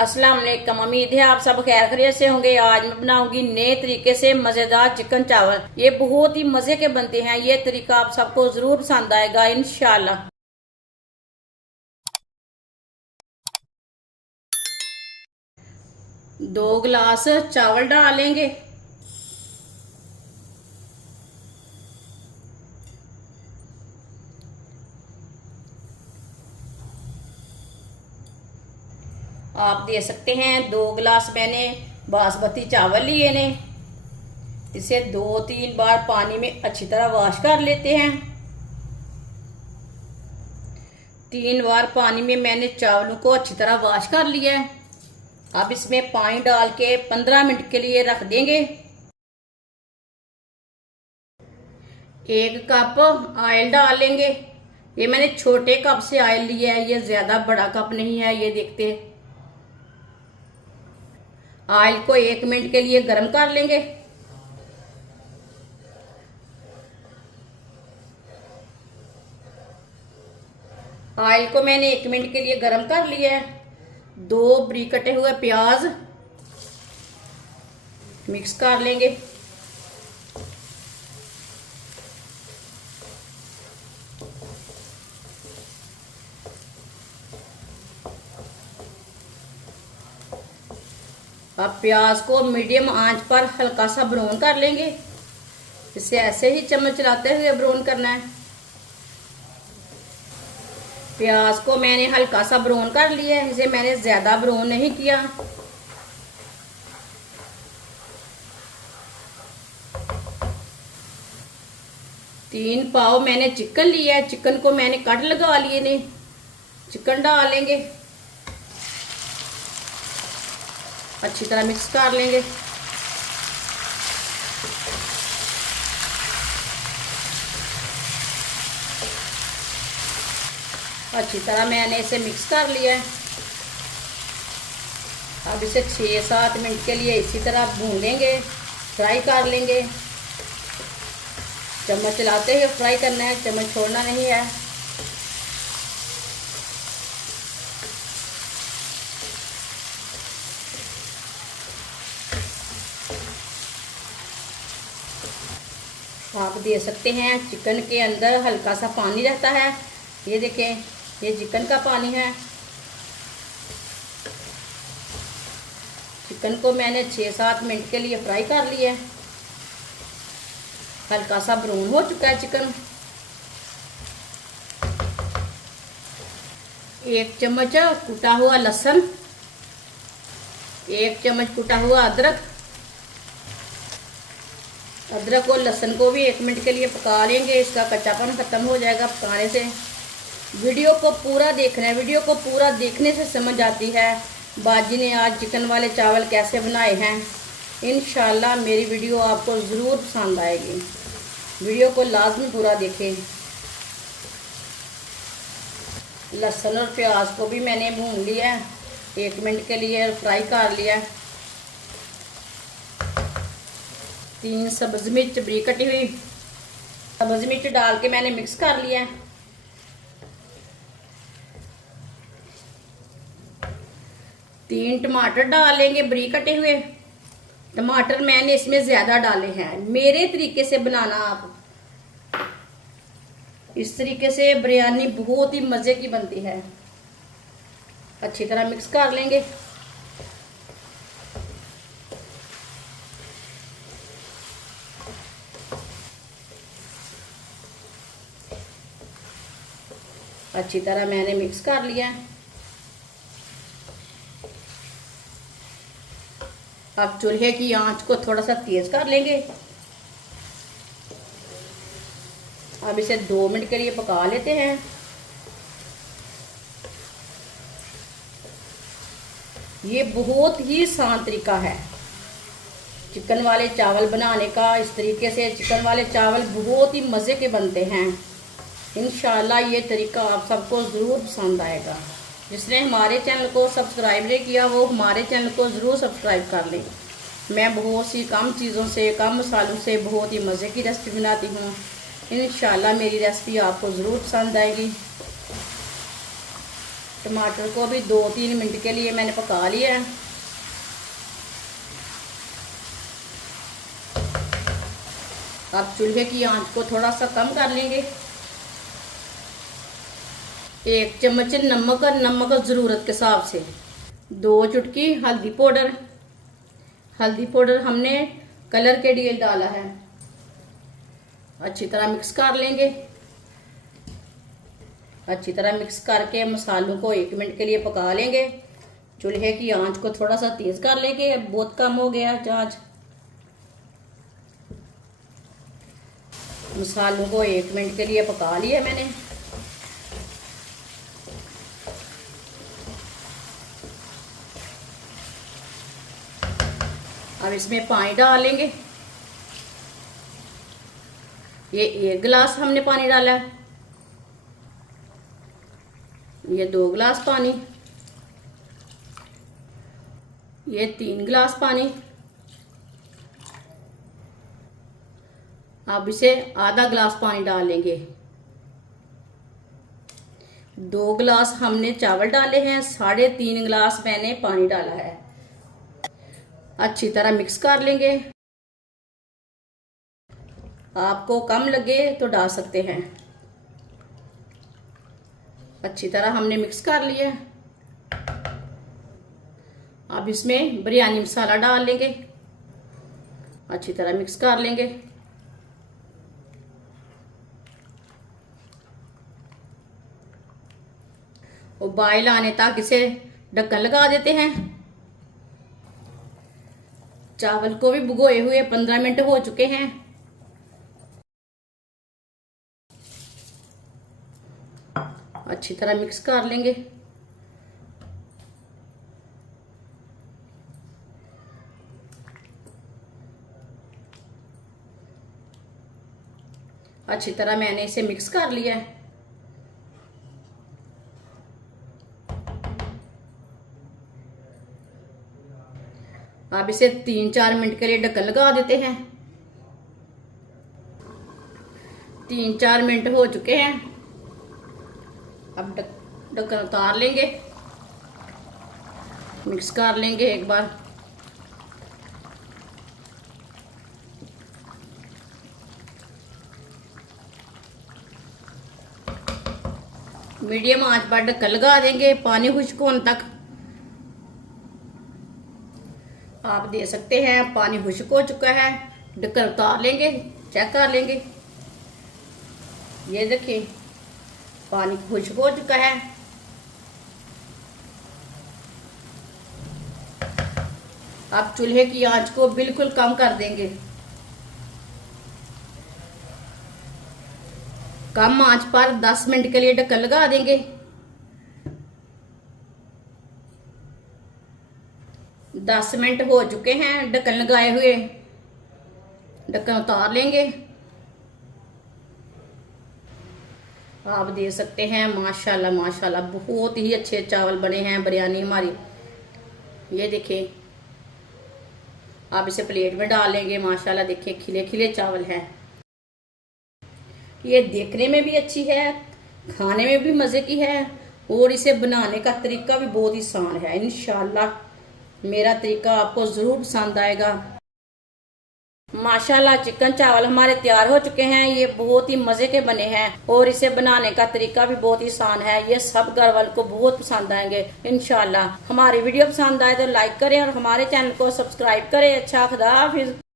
अस्सलाम वालेकुम। उम्मीद है आप सब खैर खैरियत से होंगे। आज मैं बनाऊंगी नए तरीके से मजेदार चिकन चावल। ये बहुत ही मजे के बनते हैं। ये तरीका आप सबको जरूर पसंद आएगा इंशाल्लाह। 2 गिलास चावल डालेंगे। आप दे सकते हैं 2 गिलास मैंने बासमती चावल लिए ने। इसे 2-3 बार पानी में अच्छी तरह वॉश कर लेते हैं। 3 बार पानी में मैंने चावलों को अच्छी तरह वॉश कर लिया है। अब इसमें पानी डाल के 15 मिनट के लिए रख देंगे। 1 कप ऑयल डालेंगे। ये मैंने छोटे कप से ऑयल लिया है, ये ज्यादा बड़ा कप नहीं है। ये देखते हैं। ऑयल को 1 मिनट के लिए गर्म कर लेंगे। ऑयल को मैंने 1 मिनट के लिए गर्म कर लिया है। 2 बारीक कटे हुए प्याज मिक्स कर लेंगे। अब प्याज को मीडियम आंच पर हल्का सा ब्राउन कर लेंगे। इसे ऐसे ही चम्मच चलाते हुए ब्राउन करना है। प्याज को मैंने हल्का सा ब्राउन कर लिया है। इसे मैंने ज्यादा ब्राउन नहीं किया। तीन पाव मैंने चिकन लिया है। चिकन को मैंने कट लगा लिए ने। चिकन डालेंगे, अच्छी तरह मिक्स कर लेंगे। अच्छी तरह मैंने इसे मिक्स कर लिया है। अब इसे 6-7 मिनट के लिए इसी तरह भूनेंगे, फ्राई कर लेंगे। चम्मच चलाते हुए फ्राई करना है, चम्मच छोड़ना नहीं है। आप दे सकते हैं चिकन के अंदर हल्का सा पानी रहता है। ये देखें, ये चिकन का पानी है। चिकन को मैंने 6-7 मिनट के लिए फ्राई कर लिया है। हल्का सा ब्राउन हो चुका है चिकन। 1 चम्मच कुटा हुआ लहसुन, 1 चम्मच कुटा हुआ अदरक। अदरक और लहसुन को भी 1 मिनट के लिए पका लेंगे। इसका कच्चापन खत्म हो जाएगा पकाने से। वीडियो को पूरा देखना है। वीडियो को पूरा देखने से समझ आती है बाजी ने आज चिकन वाले चावल कैसे बनाए हैं। इंशाल्लाह मेरी वीडियो आपको ज़रूर पसंद आएगी। वीडियो को लाजमी पूरा देखें। लहसुन और प्याज को भी मैंने भून लिया है। 1 मिनट के लिए फ्राई कर लिया है। 3 सब्ज़ मिर्च बारीक कटी हुई सब्ज़ मिर्च डाल के मैंने मिक्स कर लिया है। 3 टमाटर डालेंगे बारीक कटे हुए। टमाटर मैंने इसमें ज्यादा डाले हैं। मेरे तरीके से बनाना आप। इस तरीके से बिरयानी बहुत ही मजे की बनती है। अच्छी तरह मिक्स कर लेंगे। अच्छी तरह मैंने मिक्स कर लिया है। अब चूल्हे की आंच को थोड़ा सा तेज कर लेंगे। अब इसे 2 मिनट के लिए पका लेते हैं। ये बहुत ही आसान तरीका है चिकन वाले चावल बनाने का। इस तरीके से चिकन वाले चावल बहुत ही मज़े के बनते हैं। इंशाल्लाह ये तरीका आप सबको ज़रूर पसंद आएगा। जिसने हमारे चैनल को सब्सक्राइब नहीं किया वो हमारे चैनल को ज़रूर सब्सक्राइब कर लें। मैं बहुत सी कम चीज़ों से, कम मसालों से बहुत ही मज़े की रेसिपी बनाती हूँ। इंशाल्लाह मेरी रेसिपी आपको ज़रूर पसंद आएगी। टमाटर को भी 2-3 मिनट के लिए मैंने पका लिया है। अब चूल्हे की आंच को थोड़ा सा कम कर लेंगे। 1 चम्मच नमक, और नमक ज़रूरत के हिसाब से। 2 चुटकी हल्दी पाउडर। हल्दी पाउडर हमने कलर के लिए डाला है। अच्छी तरह मिक्स कर लेंगे। अच्छी तरह मिक्स करके मसालों को 1 मिनट के लिए पका लेंगे। चूल्हे की आंच को थोड़ा सा तेज कर लेंगे। अब बहुत कम हो गया आंच। मसालों को 1 मिनट के लिए पका लिया मैंने। अब इसमें पानी डाल लेंगे। ये 1 गिलास हमने पानी डाला है। ये 2 गिलास पानी। ये 3 गिलास पानी। अब इसे आधा गिलास पानी डाल लेंगे। 2 गिलास हमने चावल डाले हैं, 3.5 गिलास मैंने पानी डाला है। अच्छी तरह मिक्स कर लेंगे। आपको कम लगे तो डाल सकते हैं। अच्छी तरह हमने मिक्स कर लिया। अब इसमें बिरयानी मसाला डाल लेंगे। अच्छी तरह मिक्स कर लेंगे। उबाल आने तक इसे ढक्कन लगा देते हैं। चावल को भी भिगोए हुए 15 मिनट हो चुके हैं। अच्छी तरह मिक्स कर लेंगे। अच्छी तरह मैंने इसे मिक्स कर लिया है। अब इसे 3-4 मिनट के लिए ढक्कन लगा देते हैं। 3-4 मिनट हो चुके हैं। अब ढक्कन उतार लेंगे। मिक्स कर लेंगे एक बार। मीडियम आंच पर ढक्कन लगा देंगे पानी खुश्क होने तक। आप दे सकते हैं पानी खुश्क हो चुका है। ढक्कन उतार लेंगे, चेक कर लेंगे। ये देखिए पानी खुश्क हो चुका है। अब चूल्हे की आंच को बिल्कुल कम कर देंगे। कम आंच पर 10 मिनट के लिए ढक्कन लगा देंगे। 10 मिनट हो चुके हैं ढक्कन लगाए हुए। ढक्कन उतार लेंगे। आप दे सकते हैं माशाल्लाह माशाल्लाह बहुत ही अच्छे चावल बने हैं बिरयानी हमारी। ये देखिए। आप इसे प्लेट में डाल लेंगे। माशाल्लाह देखिए खिले खिले चावल हैं। ये देखने में भी अच्छी है, खाने में भी मज़े की है, और इसे बनाने का तरीका भी बहुत ही आसान है। इंशाल्लाह मेरा तरीका आपको ज़रूर पसंद आएगा। माशाल्लाह चिकन चावल हमारे तैयार हो चुके हैं। ये बहुत ही मज़े के बने हैं और इसे बनाने का तरीका भी बहुत ही आसान है। ये सब घर वालों को बहुत पसंद आएंगे इंशाल्लाह। हमारी वीडियो पसंद आए तो लाइक करें और हमारे चैनल को सब्सक्राइब करें। अच्छा खुदा हाफिज़।